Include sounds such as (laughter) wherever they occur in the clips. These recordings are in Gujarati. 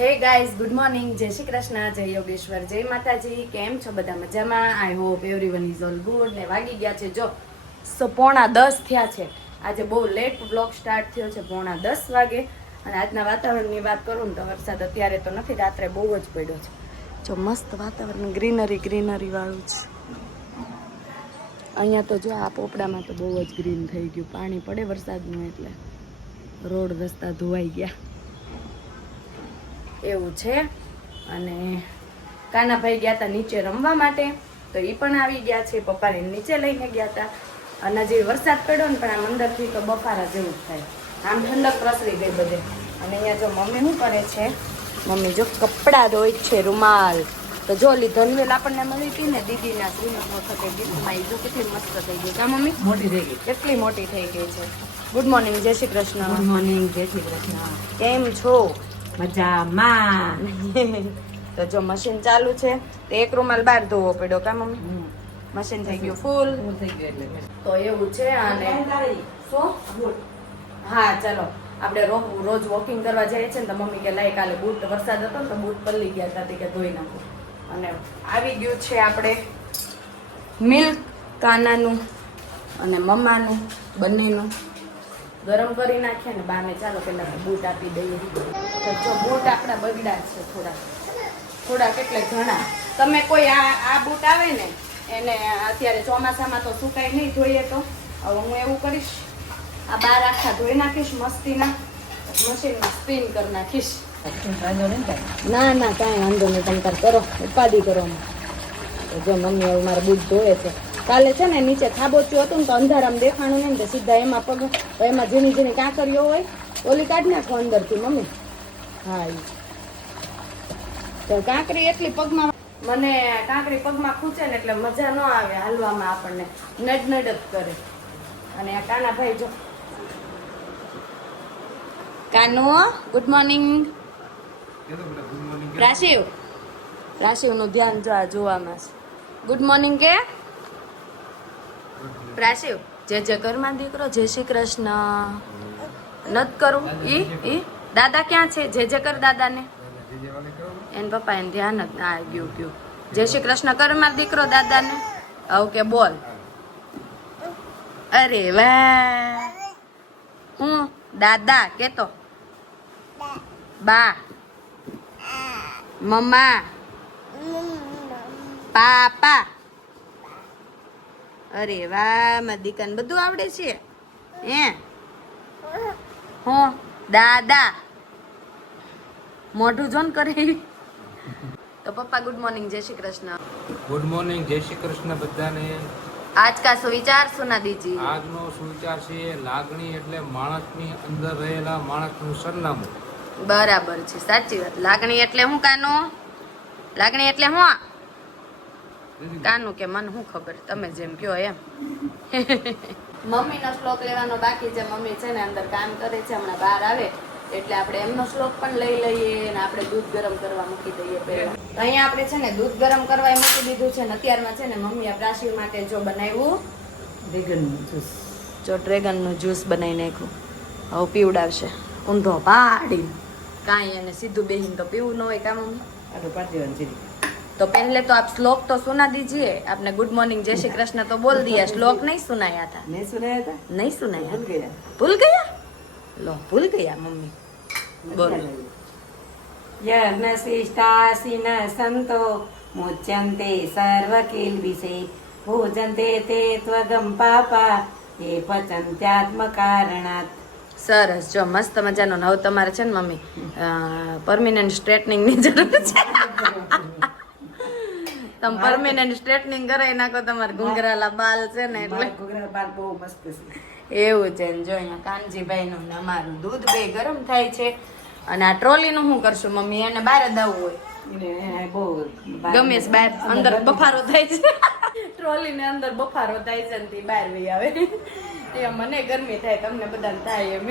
હે ગાઈઝ ગુડ મોર્નિંગ જય શ્રી કૃષ્ણ, જય યોગેશ્વર, જય માતાજી. કેમ છો બધા મજામાં? I hope everyone is all good ને વાગી ગયા છે. જો, સો પોણા દસ થયા છે. આજે બહુ લેટ બ્લોગ સ્ટાર્ટ થયો છે, પોણા દસ વાગે. અને આજના વાતાવરણની વાત કરું ને તો વરસાદ અત્યારે તો નથી, રાત્રે બહુ જ પડ્યો છે. જો, મસ્ત વાતાવરણ ગ્રીનરી ગ્રીનરી વાળું છે. અહીંયા તો જો, આ પોપડામાં તો બહુ જ ગ્રીન થઈ ગયું. પાણી પડે વરસાદનું એટલે. રોડ રસ્તા ધોવાઈ ગયા. એવું છે. અને કાનાભાઈ ગયા હતા નીચે રમવા માટે. તો એ પણ આવી ગયા છે. પપ્પાને નીચે લઈને ગયા હતા અને જે વરસાદ પડ્યો ને પણ આમ અંદરથી તો બફારા જેવું જ થાય. આમ ઠંડક પ્રસરી ગઈ બધે. અને અહીંયા જો મમ્મી શું કરે છે? મમ્મી જો કપડાં ધોય છે રૂમાલ. તો જો ઓલી ધનવેલ આપણને મળી હતી ને દીદીના શ્રીમત વખતે દીદીમાં એ જો કેટલી મસ્ત થઈ ગઈ. કા મમ્મી? મોટી થઈ ગઈ. કેટલી મોટી થઈ ગઈ છે. ગુડ મોર્નિંગ જય શ્રી ગુડ કૃષ્ણ મોર્નિંગ જય શ્રી કૃષ્ણ. કેમ છો? મજામાં. તો જો મશીન ચાલુ છે તો એક રૂમાલ બહાર ધોવો પડ્યો કા મમ્મી? મશીન થઈ ગયું ફૂલ. થઈ ગયું એટલે તો એવું છે અને હા ચાલો. આપણે રો- રોજ વોકિંગ કરવા જઈએ છીએ ને તો મમ્મી કે લાઈ કાલે બૂટ વરસાદ હતો ને તો બૂટ પલ્લી ગયા હતા તે કે ધોઈ નાખો. અને આવી ગયું છે આપણે મિલ્ક કાનાનું અને મમ્માનું બંનેનું. ગરમ કરી નાખીએ ને બાને ચાલો પેલા બૂટ આપી દઈએ. તો જો બૂટ આપણા બગડા છે થોડા. થોડા કેટલે ઘણા. તમે કોઈ આ આ બૂટ આવે ને, એને અત્યારે ચોમાસામાં તો સુકાય નહીં જોઈએ તો. હવે હું એવું કરીશ, આ બાર આખા ધોઈ નાખીશ મસ્તીના. મશીનમાં સ્પિન કરી નાખીશ. ના ના, કાંઈ વાંધો નહીં, તમે કરો ઉપાધિ કરો. જો મમ્મી હવે મારા બૂટ ધોવે છે. કાલે છે ને નીચે ખાબોચ્યું હતું ને તો અંધારામાં દેખાણું નહીં તો સીધા એમાં પગ એમાં ઝીણી ઝીણી કાંકરીઓ હોય. ઓલી કાઢી નાખો અંદરથી, મમ્મી. હા એ તો કાંકરી એટલી પગમાં મને કાંકરી પગમાં ખૂંચે ને એટલે મજા ન આવે હાલવામાં આપણને. નડ નડ જ કરે. અને આ કાના ભાઈ જો કાનો ગુડ મોર્નિંગ રાશિવ. રાશિવનું ધ્યાન જો આ જોવામાં છે. ગુડ મોર્નિંગ કે? રાશિવ જે જે ઘરમાં દીકરો જય શ્રી કૃષ્ણ. નત કરું? ઈ? ઈ? દાદા ક્યાં છે? જે જે કર દાદાને. એન પપ્પા એને ધ્યાન જ ના ગયું ગયું. જય શ્રી કૃષ્ણ કર માર દીકરો દાદાને. ઓકે બોલ. અરે વાહ. હું? દાદા કેતો. બા. મમ્મા. પાપા. અરે વાહ મદિકન બધું આવડે છે. હે? હો દાદા. મોઢું જોન કરે. તો પપ્પા ગુડ મોર્નિંગ જય શ્રી કૃષ્ણ. ગુડ મોર્નિંગ જય શ્રી કૃષ્ણ બધાને. આજ કા સુવિચાર સુના દીજી આજનો સુવિચાર છે લાગણી એટલે માણસની અંદર રહેલા માણસનું સરનામું. બરાબર છે સાચી વાત. લાગણી એટલે હું કાનો? લાગણી એટલે હું કાનું કે મને શું ખબર? તમે જેમ કયો એમ. મમ્મીનો શ્લોક લેવાનો બાકી છે. મમ્મી છે ને અંદર કામ કરે છે હમણાં બહાર આવે. એટલે આપણે એમનો શ્લોક પણ લઈ લઈએ અને આપણે દૂધ ગરમ કરવા મૂકી દઈએ પહેલા. તો અહીંયા આપણે છે ને દૂધ ગરમ કરવા મૂકી દીધું છે ને અત્યારમાં છે ને મમ્મીએ પ્રાશિવ માટે જો બનાવ્યું. ડ્રેગનનું જ્યુસ. જો ડ્રેગનનું જ્યુસ બનાવી નાખ્યું. હવે પીવડાવશે. ઊંધો પાડી કાંઈ એને સીધું બેહીને તો પીવું ન હોય કામ મમ્મી? આ તો પાછી દેવાનું જીરી. तो पहले तो आप श्लोक तो सुना दीजिए आपने गुड मॉर्निंग जय श्री कृष्ण तो बोल दिया श्लोक नहीं सुनाया था નહીં સુનાયા હતા? नहीं सुनाया ભૂલ ગયા. भूल गया लो भूल गया मम्मी બોલો. યજ્ઞશિષ્ટાસી ન સંતો મુચ્યન્તે સર્વકિલ્બિષે ભોજન્તે તે ત્વગમ પાપા એ પચંત્યાત્મકારણાત સરસ જો મસ્ત મજાનો ને હવે તમારે છે ને મમ્મી પરમિનન્ટ સ્ટ્રેટનિંગ ની જરૂર છે તમે પરમેનન્ટ સ્ટ્રેટનિંગ કરાવી નાખો તમારે ઘૂંઘરાલા બાલ છે ને એટલે. ઘૂંઘરાલા બાલ બહુ મસ્ત છે. એવું છે ને જો અહીંયા કાનજીભાઈ નું અમારું દૂધ બે ગરમ થાય છે. અને આ ટ્રોલી નું શું કરશું મમ્મી એને બહાર જ આવવું હોય. બહુ ગમે છે બહાર અંદર બફારો થાય છે. ટ્રોલી ને અંદર બફારો થાય છે ને તે બહાર વહી આવે. એ મને ગરમી થાય તમને બધાને થાય એમ.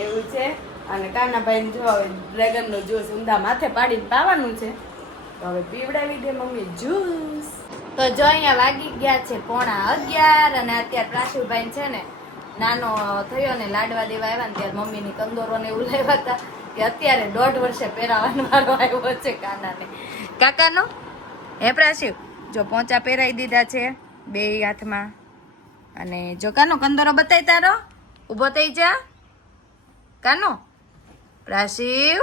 એવું છે. અને કાનાભાઈ જો ડ્રેગનનું જ્યુસ ઊંધા માથે પાડીને પાવાનું છે. હવે પીવડાવી દે મમ્મી જ્યુસ. તો જો અહીંયા વાગી ગયા છે પોણા અગિયાર અને અત્યારે પ્રાશુભાઈ છે ને નાનો થયો ને લાડવા દેવા આવ્યા ને ત્યારે મમ્મીની કંદોરો ને એવું લેવા હતા કે અત્યારે દોઢ વર્ષે પહેરાવાનો વારો આવ્યો છે કાનાને કાકાનો? હે પ્રાશિવ જો પોંચા પહેરાવી દીધા છે બે હાથમાં. અને જો કાનો કંદોરો બતાય તારો? ઊભો થઈ જા. કાનો? પ્રાશિવ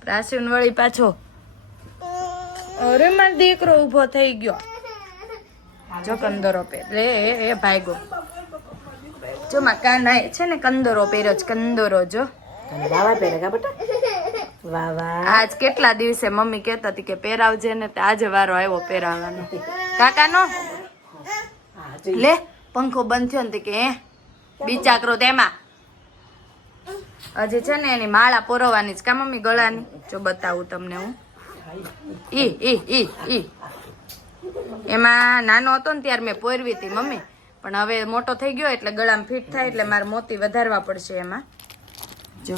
પ્રાશિવ વળી પાછો અરે મારો દીકરો ઊભો થઈ ગયો. જો કંદરો પહેરે એ એ ભાઈગો. જો માં કાના છે ને કંદરો પહેર્યો જ કંદરો જો. વાવા પહેરે કા બેટા? વાવા. આજ કેટલા દિવસે મમ્મી કહેતા હતી કે પહેરાવજે ને તે આજે વારો આવ્યો પહેરાવવાનો કાકાનો? લે પંખો બંધ થયો ને કે હે બિચાકરો તેમાં હજી છે ને એની માળા પોરવવાની જ કા મમ્મી ગળાની? જો બતાવું તમને હું. ઈ ઈ ઈ ઈ. એમાં નાનો હતો ને ત્યારે મેં પોરવી હતી મમ્મી. પણ હવે મોટો થઈ ગયો એટલે ગળામાં ફિટ થાય એટલે મારે મોતી વધારવા પડશે એમાં. જો.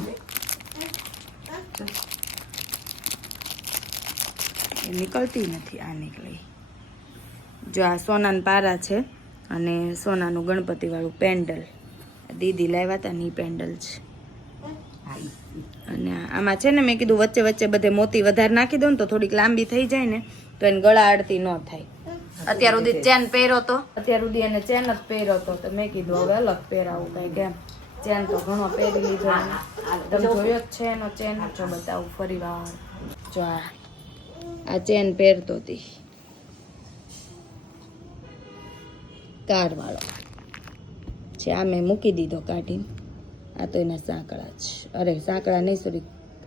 એ નીકળતી નથી આ નીકળી. જો આ સોનાના પારા છે અને સોનાનું ગણપતિવાળું પેન્ડલ. દીદી લાવ્યા હતા ને પેન્ડલ છે. અને આમાં છે ને મેં કીધું વચ્ચે વચ્ચે બધે મોતી વધારે નાખી દઉં ને તો થોડીક લાંબી થઈ જાય ને તો એને ગળા આડતી ન થાય. અત્યાર સુધી ચેન પહેર્યો તો? અત્યાર સુધી એને ચેન જ પહેરો તો તો મેં કીધું હવે અલગ પહેરાવું કઈ કેમ ચેન તો ઘણો પહેરી લીધો તમે જોયો જ છે એનો ચેન? જો બતાવું ફરી વાર. જો આ આ ચેન પહેરતો હતી કાર વાળો છે આ મેં મૂકી દીધો કાઢીને. આ તો એના સાંકળા છે અરે, સાંકળા નહીં સોરી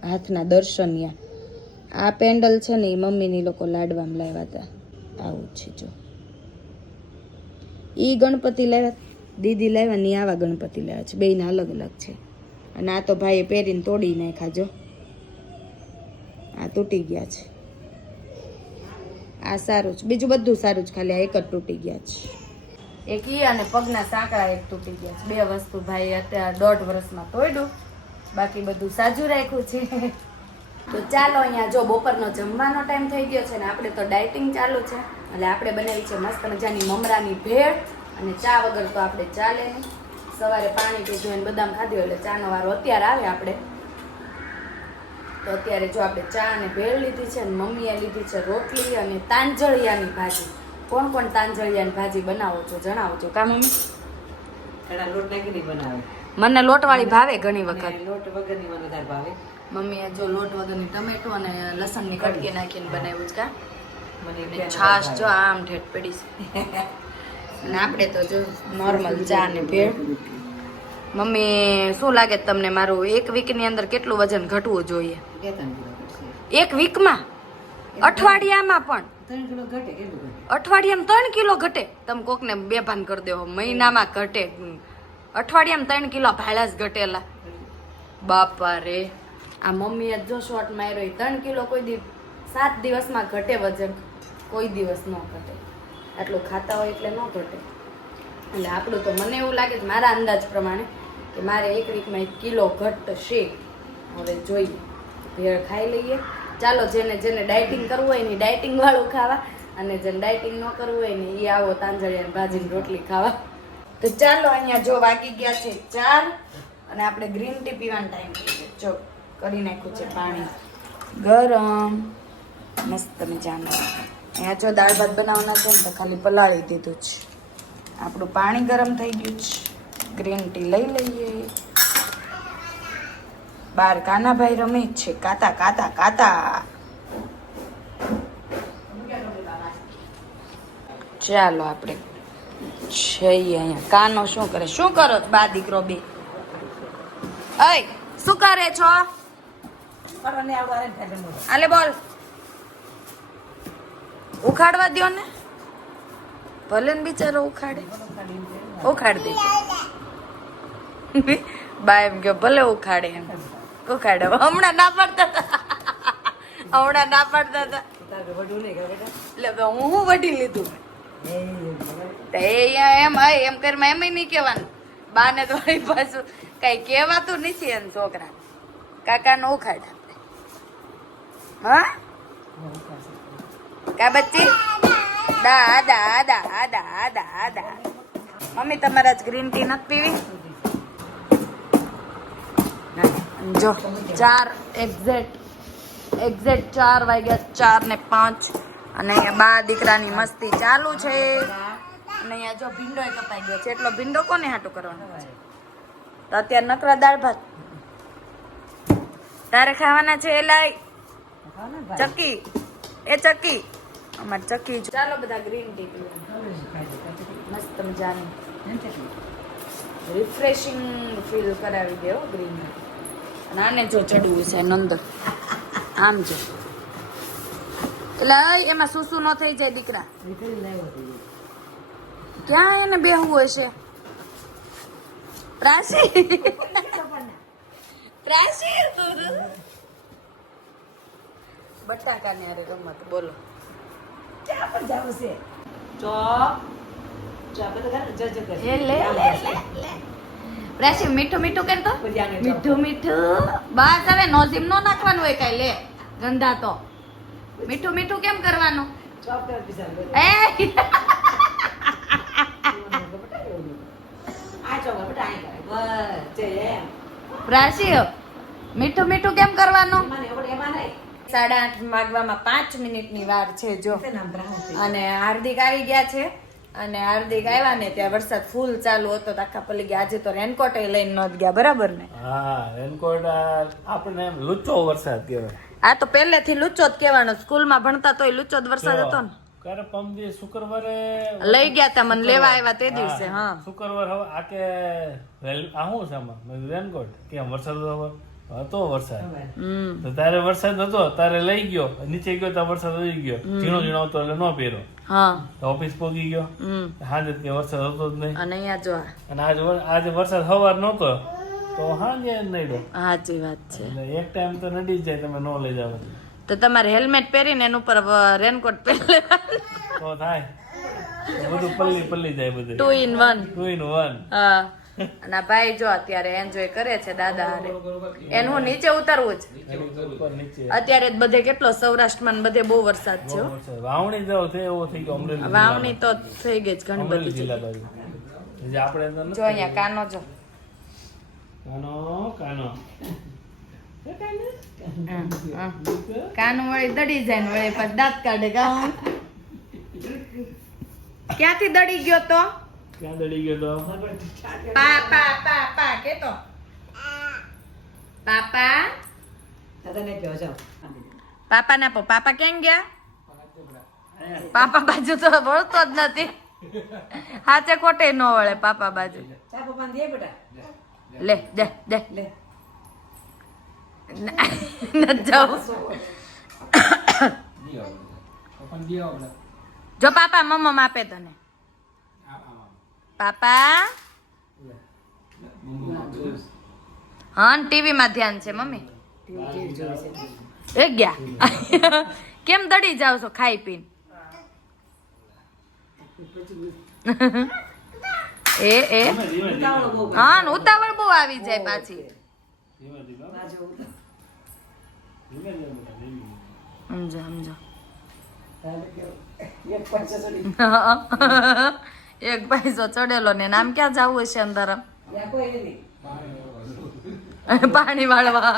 હાથના દર્શનિયા આ પેન્ડલ છે ને એ મમ્મીની લોકો લાડવામાં લાવ્યા હતા આવું છે, જો. એ ગણપતિ લાવ્યા, દીદી લાવ્યા ને આવા ગણપતિ લાવ્યા છે. બેયના અલગ અલગ છે. અને આ તો ભાઈએ પહેરીને તોડી નાખ્યા, જો. આ તૂટી ગયા છે. આ સારું છે બીજું બધું સારું જ, ખાલી આ એક જ તૂટી ગયા છે. એક ઈ અને પગના સાંકળા એક તૂટી ગયા છે. બે વસ્તુ ભાઈ અત્યારે દોઢ વર્ષમાં તોડ્યું. બાકી બધું સાજું રાખ્યું છે. તો ચાલો અહીંયા જો બપોરનો જમવાનો ટાઈમ થઈ ગયો છે ને આપણે તો ડાયટિંગ ચાલુ છે. એટલે આપણે બનાવી છે મસ્ત મજાની મમરાની ભેળ અને ચા વગર તો આપણે ચાલે નહીં. સવારે પાણી પીધું અને બદામ ખાધું એટલે ચાનો વારો અત્યારે આવે આપણે. તો અત્યારે જો આપણે ચા અને ભેળ લીધી છે અને મમ્મીએ લીધી છે રોટલી અને તાંજળિયાની ભાજી. કોણ કોણ તાંજળિયાની ભાજી બનાવો છો જણાવજો. કા મમ્મી? થોડા લોટ નાખીને બનાવે. મને લોટવાળી ભાવે ઘણી વખત. લોટ વગરની મને વધારે ભાવે. મમ્મીએ જો લોટ વગરની ટમેટો અને લસણની કટકી નાખીને બનાવ્યું છે કા? મને છાશ જો આમ ઠેઠ પડી છે. અને આપણે તો જો નોર્મલ ચા ને ભેળ. મમ્મી શું લાગે તમને મારું એક વીકની અંદર કેટલું વજન ઘટવું જોઈએ? એક વીકમાં? અઠવાડિયામાં પણ? અઠવાડિયામાં ત્રણ કિલો ઘટે. તમે કોકને બેભાન કરી દેવો મહિનામાં ઘટે. અઠવાડિયામાં ત્રણ કિલો ભાડા જ ઘટેલા. બાપા રે આ મમ્મીએ જો શોર્ટ માર્યો ત્રણ કિલો કોઈ દી સાત દિવસમાં ઘટે વજન. કોઈ દિવસ ન ઘટે. આટલું ખાતા હોય એટલે ન ઘટે. એટલે આપણું તો મને એવું લાગે છે, મારા અંદાજ પ્રમાણે, કે મારે એક વીકમાં એક કિલો ઘટશે. હવે જોઈએ. ભેળ ખાઈ લઈએ. ચાલો જેને જેને ડાયટિંગ કરવું હોય ને ડાયટિંગ વાળું ખાવા અને જેને ડાયટિંગ ન કરવું હોય ને એ આવો તાંજળિયા ભાજીની રોટલી ખાવા. તો ચાલો અહીંયા જો વાગી ગયા છે ચાર અને આપણે ગ્રીન ટી પીવાનો ટાઈમ થઈ જો, કરી નાખ્યું છે પાણી. ગરમ. મસ્ત મજાનું. અહીંયા જો દાળ ભાત બનાવવાના છે ને, તો ખાલી પલાળી દીધું છે આપણું પાણી ગરમ થઈ ગયું છે ગ્રીન ટી લઈ લઈએ. બાર કાનાભાઈ રમે છે. કાતા કાતા કાતા. ચાલો આપણે જઈએ અહીંયા. કાનો શું કરે? શું કરો બા દીકરો બે. અય, શું કરે છો. આલે બોલ. ઉખાડવા દો ને. ભલે ને બિચારો ઉખાડે. ઉખાડ દે બા એમ કે ભલે ઉખાડે એમ. ઉખાડે હમણાં ના પાડતા હતા. હમણાં ના પાડતા હતા? એટલે હું હું વઢી લીધું? એમ એમ કરીને એમ નહીં કહેવાનું. બાને તો પાછું કહેવાતું નથી એમ છોકરા. કાકાનો ઉખાડ હા? કા દા દા દા દા દા દા. મમ્મી, તમારા જ ગ્રીન ટી નથી પીવી? જો ચાર એક્ઝેક્ટ એક્ઝેક્ટ ચાર વાગ્યા ચાર ને પાંચ. અને અહીંયા બા દીકરાની મસ્તી ચાલુ છે. અને અહીંયા જો ભીંડો કપાઈ ગયો છે. એટલો ભીંડો કોને હાટો કરવાનો છે? તો અત્યારે નકરા દાળ ભાત. તારે ખાવાના છે એલાય. ચક્કી એ ચક્કી અમાર ચક્કી ચાલો બધા ગ્રીન ટી પીવા. મસ્ત મજાની. રિફ્રેશિંગ ફીલ કરાવી દેવો ગ્રીન અને આને જો ચડવું છે નંદ. આમ જો. એટલે એમાં શું શું ન થઈ જાય દીકરા. ક્યાં એને બેહવું હોય છે? પ્રાસી? પ્રાસી? બટાકાની અરે રમત બોલો. ક્યાં પણ જાવ છે? ચોપ ચોપ બધા જજ કરે. લે લે લે લે. પ્રાસી મીઠું મીઠું કેમ તો. મીઠું મીઠું. બસ હવે નોઝીમ નો નાખવાનું હોય કઈ લે. ગંધા તો. મીઠું મીઠું કેમ કરવાનું. એ. પ્રાસી મીઠું મીઠું કેમ કરવાનું. સાડા આઠ વાગવામાં પાંચ મિનિટની વાર છે જો. અને હાર્દિક આવી ગયા છે. અને હાર્દિક આવ્યા ને ત્યાં વરસાદ ફૂલ ચાલુ હતો તો આખા પલી ગયા. આજે તો રેનકોટ લઈને નહોત ગયા બરાબર ને? હા રેનકોટ આપણે આપણને એમ લુચ્ચો વરસાદ કહેવાય. આ તો પહેલેથી લુચ્ચો જ કહેવાનો સ્કૂલમાં ભણતા તોય લુચ્ચો જ વરસાદ હતો ને? ક્યારે પમદી શુક્રવારે લઈ ગયા તા મને લેવા આવ્યા તે દિવસે હા શુક્રવાર હવે આ કે આ શું છે આમાં? રેનકોટ કેમ વરસાદ હતો હવે? હતો વરસાદ. તો તારે વરસાદ હતો તારે લઈ ગયો. નીચે ગયો તો વરસાદ વધી ગયો. ઝીણો ઝીણો હતો એટલે ન પહેરો હા. તો ઓફિસ પોગી ગયો. હમ. સાંજે કે વરસાદ હતો જ નહીં. અને અહીંયા જો અને આજે આજે વરસાદ સવાર નહોતો તો સાંજે નડ્યો. સાચી વાત છે. એક ટાઈમ તો નડી જાય તમે નો લઈ જાવ તો તમારે હેલ્મેટ પહેરીને એના ઉપર રેનકોટ પહેરી તો થાય. બધું પલ્લી પલ્લી જાય બધું. Two in one two in one હા. અને ભાઈ જો અત્યારે એન્જોય કરે છે દાદા હારે. એનું હું નીચે ઉતરવું જ. અત્યારે જ બધે કેટલો સૌરાષ્ટ્રમાં બધે બહુ વરસાદ છે વાવણી તો છે એવો થઈ ગયો અમરેલી વાવણી તો થઈ ગઈ જ ઘણી બધી જિલ્લા બાજુ. જે આપણે જો અહીંયા કાનો જો. કાનો કાનો. કાનું? વળી દડી જાય ને વળી પછી દાંત કાઢે કા? (laughs) ક્યાંથી દડી ગયો તો? ક્યાં દડી ગયો તો પા પા પા પા કેતો પાપા દાદાને કહો, જાઓ. પાપા ના પાપા ક્યાં ગયા પાપા બાજુ તો વળતો જ નથી હાચે ખોટે ન વળે પાપા બાજુ ચા પપ્પાને દે બેટા લે દે દે લે ન જાઉં જો પાપા મમ્મા આપે તને પાપા હા ટીવી માં ધ્યાન છે મમ્મી એ ગયા કેમ દડી જાવ છો ખાઈ પીને એ એ. હા ઉતાવળ બહુ આવી જાય પાછી. સમજો સમજો? (laughs) એક. પૈસો ચડેલો ને નામ ક્યાં જવું હશે નથી. પાણી વાળવા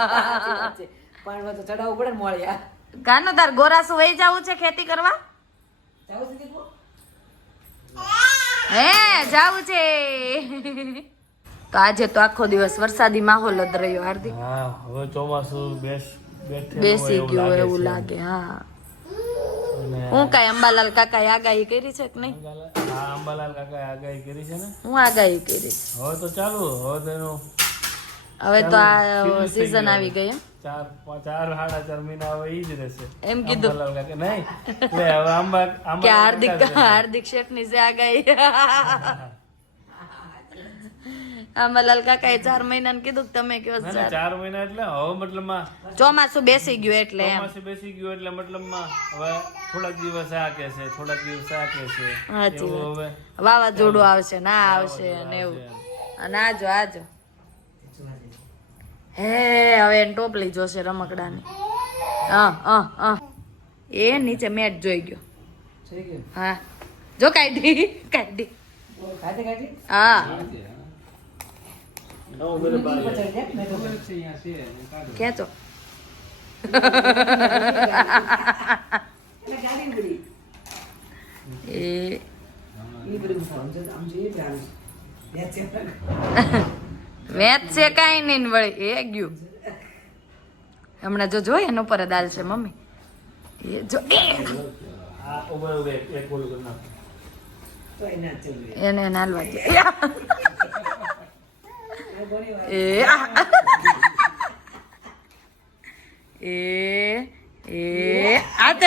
તો ચડાવવું પડે ને મોળિયા. કાનો તાર ગોરાસુ વહી જવું છે ખેતી કરવા જાવું છે દીકુ? હે જાવું છે તો આજે તો આખો દિવસ વરસાદી માહોલ જ રહ્યો હાર્દિક હા હવે ચોમાસું બેસ બેસી ગયું એવું લાગે હા હું કાંઈ અંબાલાલ કાકાએ આગાહી કરી છે કે નહીં? અંબાલાલ- હા અંબાલાલ કાકાએ આગાહી કરી છે ને? હું આગાહી કરી. હવે તો ચાલુ હવે તો હવે તો આ સીઝન આવી ગઈ એમ. ચાર ચાર સાડા ચાર મહિના હવે ઈ જ રહેશે. એમ કીધું. નહીં એટલે હવે આંબા કે હાર્દિક. હાર્દિક શેઠની. જે આગાહી. અંબાલાલ કાકાએ ચાર મહિનાને કીધું કે તમે કયો ચાર મહિના એટલે હવે મતલબમાં ચોમાસું બેસી ગયું એટલે ચોમાસું બેસી ગયું એટલે મતલબમાં હવે થોડાક દિવસ આ કે છે થોડાક દિવસ આ કે છે. સાચી હવે વાવાઝોડું આવશે ના આવશે અને એવું. અને આજો આજો હે હવે એને ટોપલી જોશે રમકડાની. હા હા હા. એ નીચે મેટ જોઈ ગયો. હા. જો કાઢી કાઢી? હા. મેં તો. એ જોઈએ. વેચ છે કાંઈ નહીં ને વળી એ ગયું હમણાં જો જોઈ એનો પર દાલ છે મમ્મી એ જો. એને નાલવા દે (laughs) આ ઘણી વાર એ આ. એ એ આતે કરી નો હવે આતે કરી આવડે એ એ- એ- એ, એ, આ. આ તે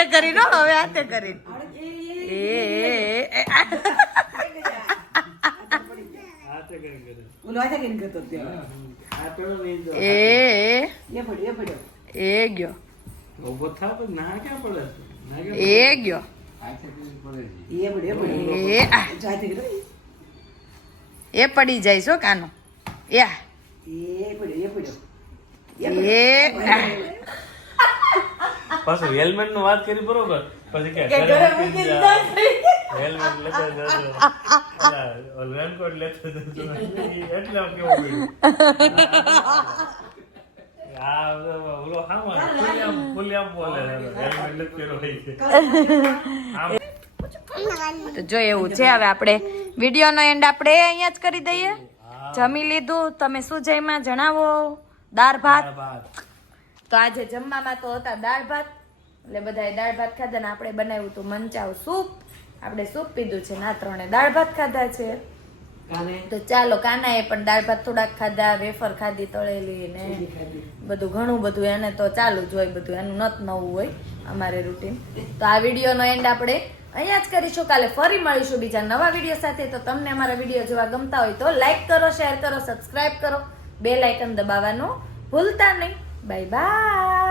કરી કરે. ઓલો હાથે કરીને કરતો હતો ત્યાં. આ પેલો નહીં ગયો. તો ના ક્યાં પડે? ના ક્યાં એ ગયો. હાથે કરી એ એ પડ્યો. એ કર્યો. એ પડી જાય છો કાનો. એ પડ્યો, એ પડ્યો. એ આ. પાછું હેલ્મેટનું વાત કરી બરોબર? પછી કે ઘરે. હેલ્મેટ લેતો જતો રેનકોટ લેતો જતો એટલે આમ કેવું પડ્યું? જો એવું છે હવે આપણે વિડીયોનો એન્ડ આપણે અહીંયા જ કરી દઈએ. જમી લીધું. તમે શું જઈમાં જણાવો. દાળ ભાત. તો આજે જમવામાં તો હતા દાળ ભાત. એટલે બધાએ દાળ ભાત ખાધા ને આપણે બનાવ્યું હતું મંચાવ સૂપ. આપણે સૂપ પીધું છે ના ત્રણે દાળ ભાત ખાધા છે. તો ચાલો કાનાએ પણ દાળ ભાત થોડાક ખાધા વેફર ખાધી તળેલી ને બધું ઘણું બધું. એને તો ચાલુ જ હોય બધું એનું નત નવું હોય અમારે રૂટીન તો આ વિડીયોનો એન્ડ આપણે અહીંયા જ કરીશું. કાલે ફરી મળીશું બીજા નવા વીડિયો સાથે. તો તમને અમારા વીડિયો જોવા ગમતા હોય તો લાઈક કરો શેર કરો સબસ્ક્રાઇબ કરો. બે લાઇકન દબાવવાનું ભૂલતા નહીં. Bye-bye!